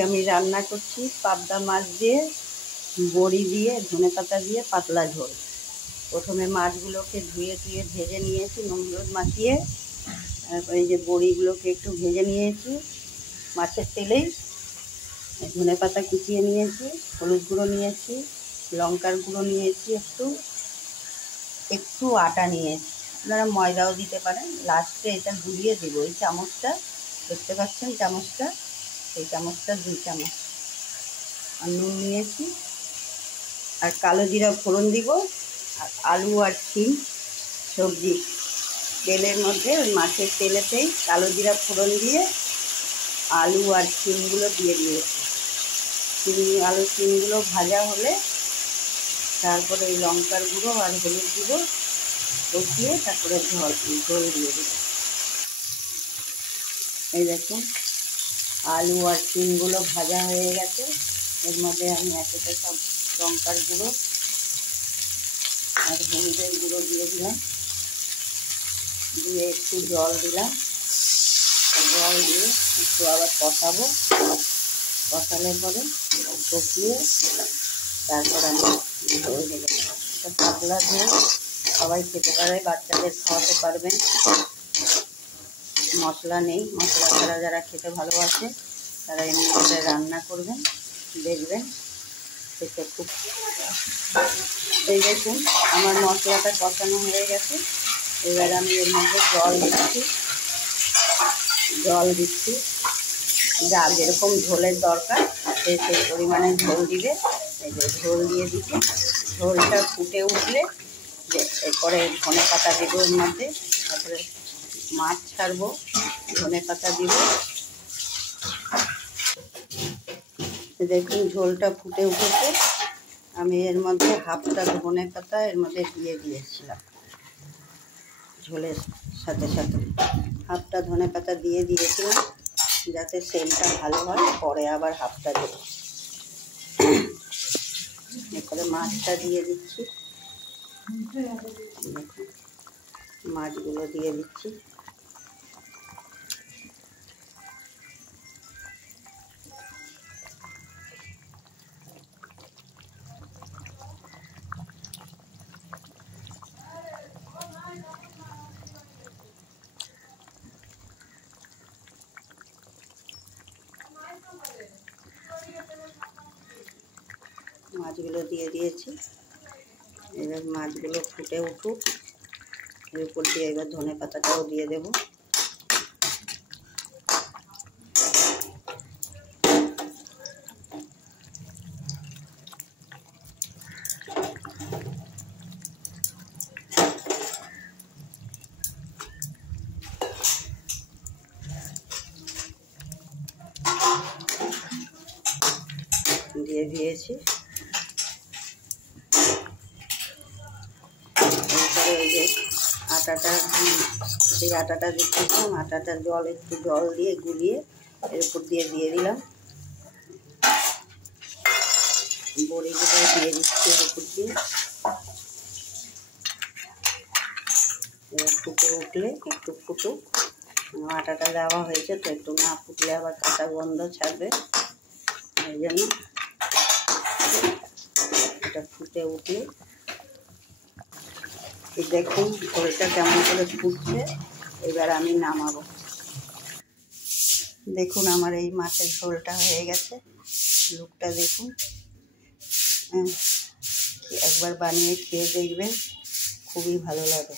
আমি রান্না করছি পাবদা মাছ দিয়ে বড়ি দিয়ে ধনেপাতা দিয়ে পাতলা ঝোল। প্রথমে মাছগুলোকে ধুয়ে ভেজে নিয়েছি নুন হলুদ মাখিয়ে। তারপরে এই যে বড়িগুলোকে একটু ভেজে নিয়েছি মাছের তেলেই। ধনেপাতা কুচিয়ে নিয়েছি, হলুদ গুঁড়ো নিয়েছি, লঙ্কার গুঁড়ো নিয়েছি, একটু আটা নিয়েছি, আপনারা ময়দাও দিতে পারেন। লাস্টে এটা গুলিয়ে দেবো। এই চামচটা দেখতে পাচ্ছেন, চামচটা, এই চামচটা 2 চামচ। আর নুন নিয়েছি, আর কালো জিরা ফোড়ন দিব, আর আলু আর শিম সবজি তেলের মধ্যে, ওই মাছের তেলেতেই কালো জিরা ফোড়ন দিয়ে আলু আর শিমগুলো দিয়ে দিয়েছি। আলু শিমগুলো ভাজা হলে তারপরে এই লঙ্কার গুঁড়ো আর হলুদ গুঁড়ো কষিয়ে তারপরে ঝোল দিয়ে দেব। এই দেখুন আলু আর শিমগুলো ভাজা হয়ে গেছে। এর মধ্যে আমি একেতে সব লঙ্কার গুঁড়ো আর হলুদের গুঁড়ো দিয়ে দিলাম, দিয়ে একটু জল দিলাম। জল দিয়ে একটু আবার কষাবো। কষালে পরে কষিয়ে তারপর আমি ঝোল দেবো। পাতলা ঝোল, সবাই খেতে পারে, বাচ্চাদের খাওয়াতে পারবেন। মশলা নেই, মশলা ছাড়া যারা খেতে ভালোবাসে তারা এমনি করে রান্না করবেন, দেখবেন খেতে খুব। এই দেখুন আমার মশলাটা কষানো হয়ে গেছে। এবার আমি এর মধ্যে জল দিচ্ছি। যা যেরকম ঝোলের দরকার সেই পরিমাণে ঝোল দিবে। এই যে ঝোল দিয়ে দিচ্ছি। ঝোলটা ফুটে উঠলে এরপরে ধনেপাতা দেবো এর মধ্যে, তারপরে মাছ ছাড়বো, ধনেপাতা দিব। দেখুন ঝোলটা ফুটে উঠেছে। আমি এর মধ্যে হাফটা ধনেপাতা এর মধ্যে দিয়ে দিয়েছিলাম, ঝোলের সাথে সাথে হাফটা ধনেপাতা দিয়ে দিয়েছিলাম যাতে সেলটা ভালো হয়। পরে আবার হাফটা দেবো। এরপরে মাছটা দিয়ে দিচ্ছি। দেখুন মাছগুলো দিয়ে দিচ্ছি। মাছগুলো দিয়ে দিয়েছি। এবার মাছগুলো ফুটে উঠুক, এর উপর দিয়ে এবার ধনেপাতাটাও দিয়ে দেব। দিয়ে দিয়েছি। এরপরে ওই যে আটাটা দিচ্ছিলাম, আটাটা একটু জল দিয়ে গুলিয়ে এর উপর দিয়ে দিলাম। বড়িগুলো দিয়ে দিচ্ছি এর উপর দিয়ে। এবার ফুটে উঠলে একটু ফুটুক, আটাটা দেওয়া হয়েছে তো, একটু না ফুটলে আবার কাঁচা গন্ধ ছাড়বে। এই জন্য এটা ফুটে উঠলে দেখুন ঝোলটা কেমন করে ফুটছে। এবার আমি নামাবো। দেখুন আমার এই মাছের ঝোলটা হয়ে গেছে। লুকটা দেখুন। একবার বানিয়ে খেয়ে দেখবেন, খুবই ভালো লাগে।